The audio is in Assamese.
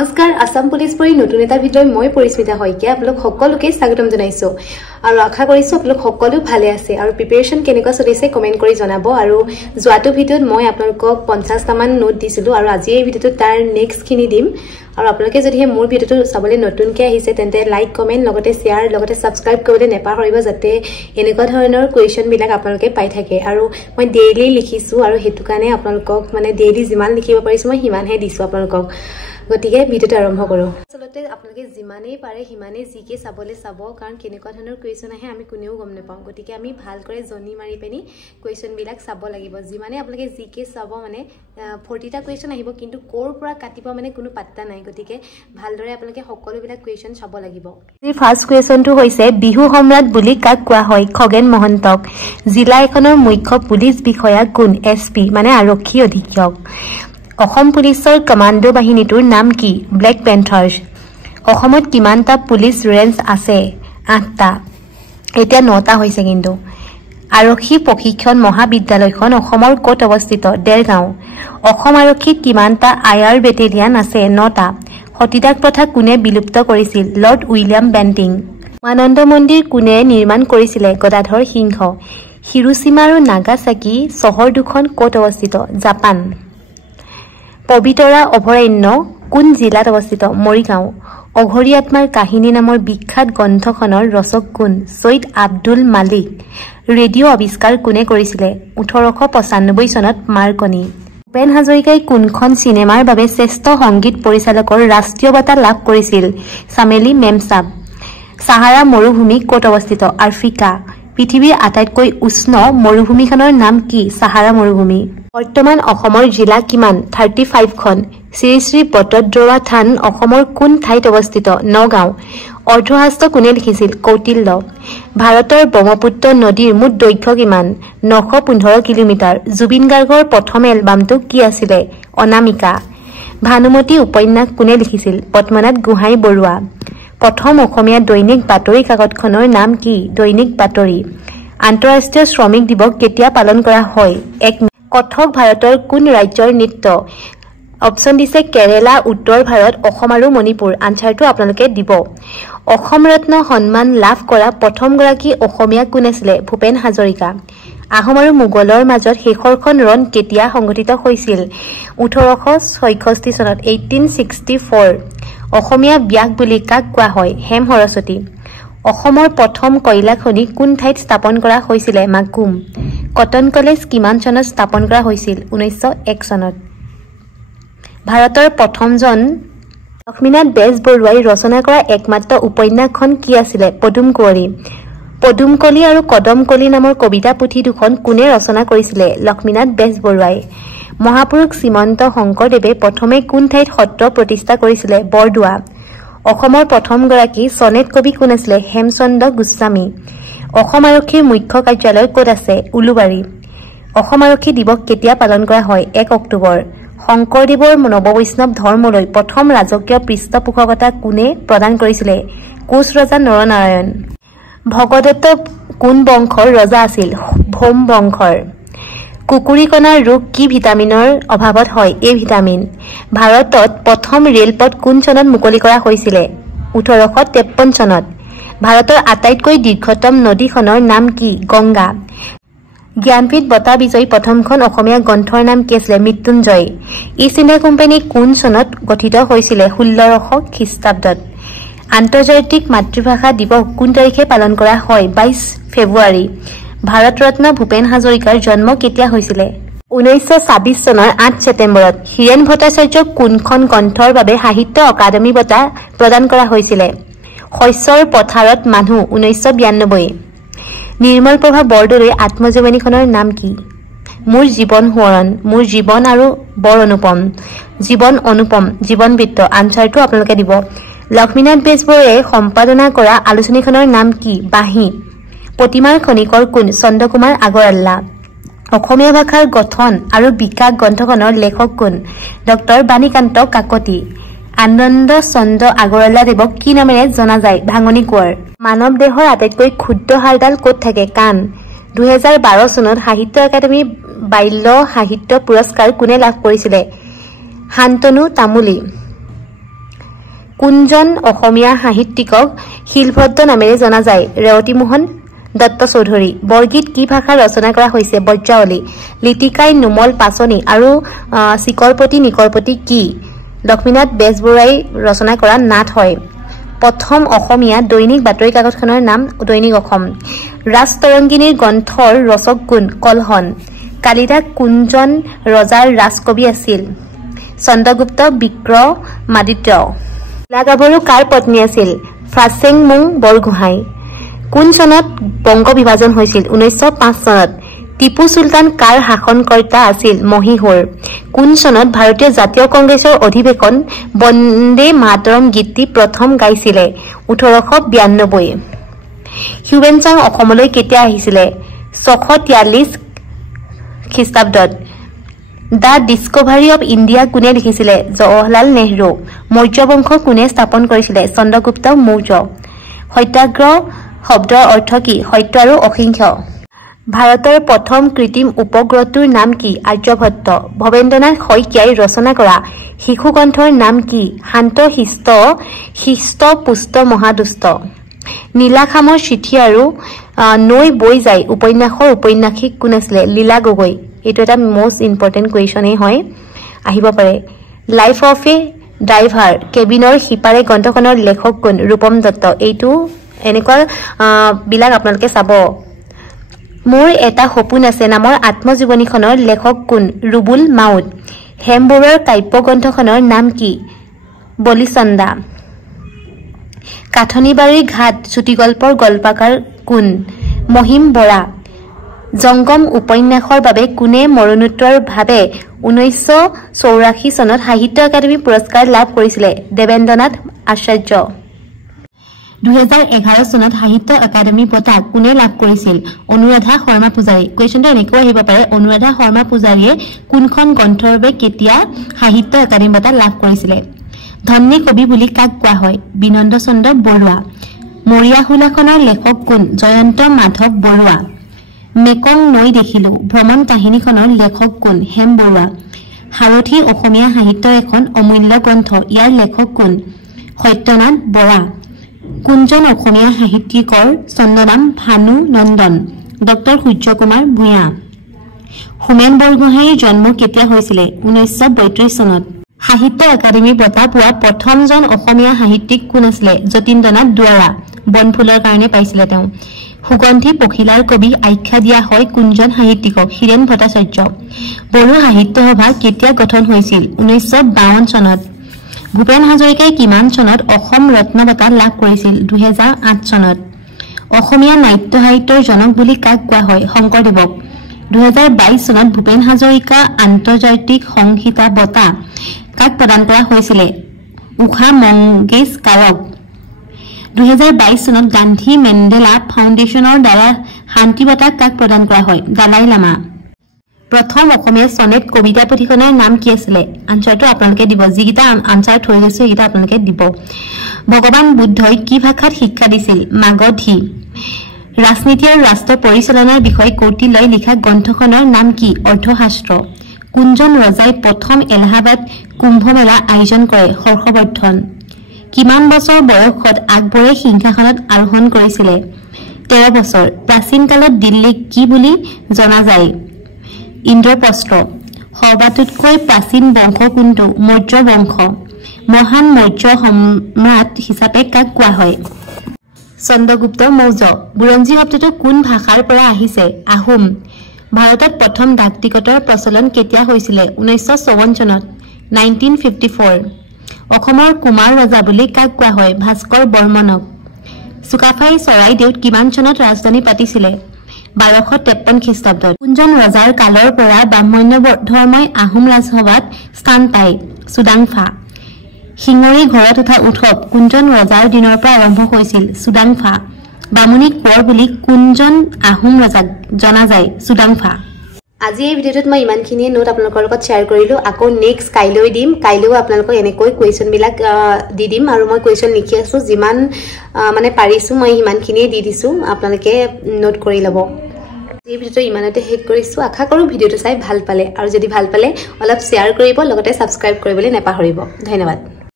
নমস্কাৰ আসাম পুলিচ পৰি নতুন এটা ভিডিঅ'ত মই পৰিস্মিতা হয়কে আপোনালোক সকলোকে স্বাগতম জনাইছো আৰু আশা কৰিছো আপোনালোক সকলো ভালে আছে আৰু প্ৰিপাৰেচন কেনেকুৱা চলিছে কমেন্ট কৰি জনাব আৰু যোৱাটো ভিডিঅ'ত মই আপোনালোকক 50 টা মান নোট দিছিলো আৰু আজি এই ভিডিঅ'টো তাৰ নেক্সট খিনি দিম আৰু আপোনালোকে যদি মোৰ ভিডিঅ'টো চাবলৈ নতুনকৈ আহিছে তেন্তে লাইক কমেন্ট লগতে শেয়াৰ লগতে সাবস্ক্ৰাইব কৰিবলৈ নেপাহৰিব যাতে এনেকুৱা ধৰণৰ কোৱেশ্চন বিলাক আপোনালোকে পাই থাকে আৰু মই ডেইলি লিখিছো আৰু হেতু কাৰণে আপোনালোকক মানে ডেইলি যিমান লিখিব পাৰিছো মই হিমানহে দিছো আপোনালোকক গতিকে ভিডিঅ'টো আৰম্ভ কৰো আসলতে আপোনালোকে যিমানেই পাৰে হিমানেই জিকে চাবলৈ চাব কাৰণ কেনেকুৱা ধৰণৰ কোৱেশ্চন আহে আমি কোনেও গম নাপাওঁ গতিকে আমি ভালকৈ জনি মাৰি পেনি কোৱেশ্চন বিলাক চাব লাগিব যিমানে আপোনালোকে জিকে চাব মানে 40 টা কোৱেশ্চন আহিব কিন্তু কোৰ পৰা কাটিব মানে কোনো পাত্তা নাই গতিকে ভালদৰে আপোনালোকে সকলো বিলাক কোৱেশ্চন চাব লাগিব এই ফাৰ্স্ট কোৱেশ্চনটো হৈছে বিহু সম্ৰাট বুলি কাক কোৱা হয় খগেন মহন্তক জিলা এখনৰ মুখ্য পুলিচ বিষয়া কোন এছপি মানে আৰক্ষী অধীক্ষক অসম পুলিচৰ কমান্ডো বাহিনীটোৰ নাম কি ব্লেক পেন্থাৰ্ছ অসমত কিমানটা পুলিচ ৰেঞ্জ আছে 8টা এতিয়া 9টা হৈছে কিন্তু আৰক্ষী প্ৰশিক্ষণ মহাবিদ্যালয়খন অসমৰ ক'ত অৱস্থিত দেৰগাঁও অসম আৰক্ষীত কিমানটা আয়াৰ বেটেলিয়ান আছে 9টা সতীদাহ প্ৰথা কোনে বিলুপ্ত কৰিছিল লৰ্ড উইলিয়াম বেন্টিং উমানন্দ মন্দিৰ কোনে নিৰ্মাণ কৰিছিলে গদাধৰ সিংহ হিৰোশ্বিমা আৰু নাগাসাকি চহৰ দুখন ক'ত অৱস্থিত জাপান পবিতৰা অভয়াৰণ্য কোন জিলাত অৱস্থিত মৰিগাঁও অঘৰী আত্মাৰ কাহিনী নামৰ বিখ্যাত গ্ৰন্থখনৰ ৰচক কোন সৈয়দ আব্দুল মালিক ৰেডিঅ' আৱিষ্কাৰ কোনে কৰিছিলে 1895 চনত মাৰ্কনি ভূপেন হাজৰিকাই কোনখন চিনেমাৰ বাবে শ্ৰেষ্ঠ সংগীত পৰিচালকৰ ৰাষ্ট্ৰীয় বঁটা লাভ কৰিছিল চামেলি মেমছাব সাহাৰা মৰুভূমি ক'ত অৱস্থিত আফ্ৰিকা পৃথিৱীৰ আটাইতকৈ উষ্ণ মৰুভূমিখনৰ নাম কি সাহাৰা মৰুভূমি বৰ্তমান অসমৰ জিলা কিমান 35খন শ্ৰী শ্ৰী বটদ্ৰৱা থান অসমৰ কোন ঠাইত অৱস্থিত নগাঁও অৰ্ধশাস্ত্ৰ কোনে লিখিছিল কৌটিল্য ভাৰতৰ ব্ৰহ্মপুত্ৰ নদীৰ মুঠ দৈৰ্ঘ্য কিমান 915 কিলোমিটাৰ জুবিন গাৰ্গৰ প্ৰথম এলবামটো কি আছিলে অনামিকা ভানুমতী উপন্যাস কোনে লিখিছিল পদ্মনাথ গোহাঁই বৰুৱা প্ৰথম অসমীয়া দৈনিক বাতৰি কাকতখনৰ নাম কি দৈনিক বাতৰি আন্তঃৰাষ্ট্ৰীয় শ্ৰমিক দিৱস কেতিয়া পালন কৰা হয় কথক ভাৰতৰ কোন ৰাজ্যৰ নৃত্য অপচন দিছে কেৰেলা উত্তৰ ভাৰত অসম আৰু মণিপুৰ আনসাৰটো আপোনালোকে দিব অসম ৰত্ন সন্মান লাভ কৰা প্ৰথমগৰাকী অসমীয়া কোন আছিল ভূপেন হাজৰিকা আহোম আৰু মোগলৰ মাজত শেষৰখন ৰণ কেতিয়া সংঘটিত হৈছিল 1866 চনত 1864 অসমীয়া ব্যাস বুলি কাক কোৱা হয় হেম সৰস্বতী অসমৰ প্ৰথম কয়লা খনি কোন ঠাইত স্থাপন কৰা হৈছিল মাকুম কটন কলেজ কিমান চনত স্থাপন কৰা হৈছিল 1901 চনত ভাৰতৰ প্ৰথমজন লক্ষ্মীনাথ বেজবৰুৱাই ৰচনা কৰা একমাত্ৰ উপন্যাসখন কি আছিল পদুম কুঁৱৰী পদুমকলি আৰু কদমকলি নামৰ কবিতা পুথি দুখন কোনে ৰচনা কৰিছিল লক্ষ্মীনাথ বেজবৰুৱাই মহাপুৰুষ শ্ৰীমন্ত শংকৰদেৱে প্ৰথমে কোন ঠাইত সত্ৰ প্ৰতিষ্ঠা কৰিছিল বৰদোৱা অসমৰ প্ৰথমগৰাকী সনেট কবি কোন আছিল হেমচন্দ্ৰ গোস্বামী অসম আৰক্ষীৰ মুখ্য কাৰ্যালয় ক'ত আছে উলুবাৰী অসম আৰক্ষী দিৱস কেতিয়া পালন কৰা হয় 1 অক্টোবৰ শংকৰদেৱৰ নৱবৈষ্ণৱ ধৰ্মলৈ প্ৰথম ৰাজকীয় পৃষ্ঠপোষকতা কোনে প্ৰদান কৰিছিল কোচ ৰজা নৰনাৰায়ণ ভগদত্ত কোন বংশৰ ৰজা আছিল ভৌম বংশৰ কুকুৰিকণাৰ ৰোগ কি ভিটামিনৰ অভাৱত হয় এ ভিটামিন ভাৰতত প্ৰথম ৰেলপথ কোন চনত মুকলি কৰা হৈছিল 1853 চনত ভাৰতৰ আটাইতকৈ দীৰ্ঘতম নদীখনৰ নাম কি গংগা জ্ঞানপীঠ বঁটা বিজয়ী প্ৰথমখন অসমীয়া গ্ৰন্থৰ নাম কি আছিল মৃত্যুঞ্জয় ইষ্ট ইণ্ডিয়া কোম্পানী কোন চনত গঠিত হৈছিল 1600 খ্ৰীষ্টাব্দত আন্তৰ্জাতিক মাতৃভাষা দিৱস কোন তাৰিখে পালন কৰা হয় 22 ফেব্ৰুৱাৰী ভাৰত ৰত্ন ভূপেন হাজৰিকাৰ জন্ম কেতিয়া হৈছিল 1926 চনৰ 8 ছেপ্টেম্বৰত হীৰেন ভট্টাচাৰ্যক কোনখন গ্ৰন্থৰ বাবে সাহিত্য অকাডেমী বঁটা প্ৰদান কৰা হৈছিল শস্যৰ পথাৰত মানুহ 1992 নিৰ্মল প্ৰভা বৰদলৈৰ আত্মজীৱনীখনৰ নাম কি মোৰ জীৱন সোঁৱৰণ মোৰ জীৱন আৰু বৰ অনুপম জীৱন অনুপম জীৱন বৃত্ত আনসাৰটো আপোনালোকে দিব লক্ষ্মীনাথ বেজবৰুৱাই সম্পাদনা কৰা আলোচনীখনৰ নাম কি বাঁহী প্ৰতিমাৰ খনিকৰ কোন চন্দ্ৰকুমাৰ আগৰৱালা অসমীয়া ভাষাৰ গঠন আৰু বিকাশ গ্ৰন্থখনৰ লেখক কোন ডক্টৰ বাণীকান্ত কাকতি আনন্দ চন্দ্ৰ আগৰৱালা দেৱক কি নামেৰে জনা যায় ভাঙনি কোঁৱৰ মানৱ দেহৰ আটাইতকৈ ক্ষুদ্ৰ হাড়ডাল ক'ত থাকে কাণ 2012 চনত সাহিত্য একাডেমী বাল্য সাহিত্য পুৰস্কাৰ কোনে লাভ কৰিছিল শান্তনু তামুলী কোনজন অসমীয়া সাহিত্যিকক শিলভদ্ৰ নামেৰে জনা যায় ৰেৱতী মোহন দত্ত চৌধুৰী বৰগীত কি ভাষাত ৰচনা কৰা হৈছে বজ্ৰাৱলী লিটিকাই নুমল পাচনি আৰু শিকৰপতি নিকৰপতি কি লক্ষ্মীনাথ বেজবৰুৱাই ৰচনা কৰা নাট হয় প্ৰথম অসমীয়া দৈনিক বাতৰি কাকতখনৰ নাম দৈনিক অসম ৰাজতৰংগিনীৰ গ্ৰন্থৰ ৰচক কোন কলহন কালিদাস কোনজন ৰজাৰ ৰাজকবি আছিল চন্দ্ৰগুপ্ত বিক্ৰমাদিত্য লাগাবৰু কাৰ পত্নী আছিল ফাছেংমুং বৰগোহাঁই কোন চনত বংগ বিভাজন হৈছিল 1905 চনত টিপু সুলতান কাৰ শাসনকৰ্তা আছিল মহীশূৰ কোন চনত ভাৰতীয় জাতীয় কংগ্ৰেছৰ অধিৱেশন বন্দে মাতৰম গীতটি প্ৰথম গাইছিলে 1892 হিউৱেন চাং অসমলৈ কেতিয়া আহিছিলে 643 খ্ৰীষ্টাব্দত দ্য ডিস্কভাৰী অফ ইণ্ডিয়া কোনে লিখিছিলে জৱাহৰলাল নেহৰু মৌৰ্য বংশ কোনে স্থাপন কৰিছিলে চন্দ্ৰগুপ্ত মৌৰ্য সত্যাগ্ৰহ শব্দৰ অৰ্থ কি সত্য আৰু অহিংসা ভাৰতৰ প্ৰথম কৃত্ৰিম উপগ্ৰহটোৰ নাম কি আৰ্যভট্ট ভৱেন্দ্ৰনাথ শইকীয়াই ৰচনা কৰা শিশু গ্ৰন্থৰ নাম কি শান্ত শিষ্ট পুষ্ট মহাদুষ্ট নীলাখামৰ চিঠি আৰু নৈ বৈ যায় উপন্যাসৰ উপন্যাসিক কোন আছিলে লীলা গগৈ এইটো এটা মোষ্ট ইম্পৰ্টেণ্ট কুৱেশ্যনেই হয় আহিব পাৰে লাইফ অফ এ ড্ৰাইভাৰ কেবিনৰ সিপাৰে গ্ৰন্থখনৰ লেখক কোন ৰূপম দত্ত এইটো এনেকুৱা বিলাক আপোনালোকে চাব মোৰ এটা সপোন আছে নামৰ আত্মজীৱনীখনৰ লেখক কোন ৰুবুল মাউত হেম বৰুৱাৰ কাব্য গ্ৰন্থখনৰ নাম কি বলিচন্দা কাঠনিবাৰীৰ ঘাট চুটিগল্পৰ গল্পকাৰ কোন মহিম বৰা জংগম উপন্যাসৰ বাবে কোনে মৰণোত্তৰভাৱে 1984 চনত সাহিত্য একাডেমী পুৰস্কাৰ লাভ কৰিছিলে দেবেন্দ্ৰনাথ আচাৰ্য 2011 চনত সাহিত্য একাডেমী বঁটা কোনে লাভ কৰিছিল অনুৰাধা শৰ্মা পূজাৰী কুৱেশ্যনটো এনেকৈ আহিব পাৰে অনুৰাধা শৰ্মা পূজাৰীয়ে কোনখন গ্ৰন্থৰ বাবে কেতিয়া সাহিত্য একাডেমী বঁটা লাভ কৰিছিলে ধন্যী কবি বুলি কাক কোৱা হয় বিনন্দ চন্দ্ৰ বৰুৱা মৰিয়াহোলাখনৰ লেখক কোন জয়ন্ত মাধৱ বৰুৱা মেকং নৈ দেখিলো ভ্ৰমণ কাহিনীখনৰ লেখক কোন হেম বৰুৱা সাৰথী অসমীয়া সাহিত্যৰ এখন অমূল্য গ্ৰন্থ ইয়াৰ লেখক কোন সত্যনাথ বৰা কোনজন অসমীয়া সাহিত্যিকৰ চন্দ্ৰনাম ভানু নন্দন ডক্টৰ সূৰ্যকুমাৰ ভূঞা হোমেন বৰগোহাঁইৰ জন্ম কেতিয়া হৈছিলে 1932 চনত সাহিত্য একাডেমী বঁটা পোৱা প্ৰথমজন অসমীয়া সাহিত্যিক কোন আছিলে যতীন্দ্ৰনাথ দুৱৰা বনফুলৰ কাৰণে পাইছিলে তেওঁ সুগন্ধি পখিলাৰ কবি আখ্যা দিয়া হয় কোনজন সাহিত্যিকক হীৰেন ভট্টাচাৰ্য বড়ো সাহিত্য সভা কেতিয়া গঠন হৈছিল 1952 চনত ভূপেন হাজৰিকাই কিমান চনত অসম ৰত্ন বঁটা লাভ কৰিছিল 2008 চনত অসমীয়া নাট্য সাহিত্যৰ জনক বুলি কাক কোৱা হয় শংকৰদেৱক 2022 চনত ভূপেন হাজৰিকা আন্তৰ্জাতিক সংহিতা বঁটা কাক প্ৰদান কৰা হৈছিল উষা মংগেশকাৰক 2022 চনত গান্ধী মেণ্ডেলা ফাউণ্ডেশ্যনৰ দ্বাৰা শান্তি বঁটা কাক প্ৰদান কৰা হয় দালাই লামা প্ৰথম অসমীয়া সনেট কবিতা পুথিখনৰ নাম কি আছিল আনসাৰটো আপোনালোকে দিব যিকিটা আনসাৰ থৈ গৈছে এইটা আপোনালোকে দিব ভগৱান বুদ্ধই কি ভাষাত শিক্ষা দিছিল মাগধী ৰাজনীতি আৰু ৰাষ্ট্ৰ পৰিচালনাৰ বিষয়ে কৌটিল্যই লিখা গ্ৰন্থখনৰ নাম কি অৰ্থশাস্ত্ৰ কোনজন ৰজাই প্ৰথম এলাহাবাদ কুম্ভ মেলা আয়োজন কৰে হৰ্ষবৰ্ধন কিমান বছৰ বয়সত আকবৰে সিংহাসনত আৰোহণ কৰিছিল 13 বছৰ প্ৰাচীন কালত দিল্লীক কি বুলি জনা যায় ইন্দ্ৰপ্ৰস্থ সৰ্বাধিককৈ প্ৰাচীন বংশ কোনটো মৌৰ্য বংশ মহান মৌৰ্য সম্ৰাট হিচাপে কাক কোৱা হয় চন্দ্ৰগুপ্ত মৌৰ্য বুৰঞ্জী শব্দটো কোন ভাষাৰ পৰা আহিছে আহোম ভাৰতত প্ৰথম ডাক টিকটৰ প্ৰচলন কেতিয়া হৈছিল 1954 চনত 1954 অসমৰ কুমাৰ ৰজা বুলি কাক কোৱা হয় ভাস্কৰ বৰ্মনক সুকাফাই চৰাইদেউত কিমান চনত ৰাজধানী পাতিছিল 1253 খ্ৰীষ্টাব্দত কোনজন ৰজাৰ কালৰ পৰা ব্ৰাহ্মণ্য ধৰ্মই আহোম ৰাজসভাত স্থান পায় সুদাংফা সিঙৰি ঘৰত উঠা উৎসৱ কোনজন ৰজাৰ দিনৰ পৰা আৰম্ভ হৈছিল সুদাংফা বামুণী কোঁৱৰ বুলি কোনজন আহোম ৰজাক জনা যায় সুদাংফা আজি এই ভিডিওত মই ইমানখিনিয়ে নোট আপোনালোকৰ লগত শ্বেয়াৰ কৰিলো আকৌ নেক্সট কাইলৈ দিম কাইলৈও আপোনালোকক এনেকৈ কুৱেশ্যন বিলাক দি দিম আৰু মই কুৱেশ্যন লিখি আছো যিমান মানে পাৰিছো মই ইমানখিনিয়ে দি দিছো আপোনালোকে নোট কৰি ল'ব এই ভিডিওটো ইমানতে শেষ কৰিছো আশা কৰো ভিডিওটো চাই ভাল পালে আৰু যদি ভাল পালে অলপ শ্বেয়াৰ কৰিব লগতে সাবস্ক্ৰাইব কৰিবলৈ নাপাহৰিব ধন্যবাদ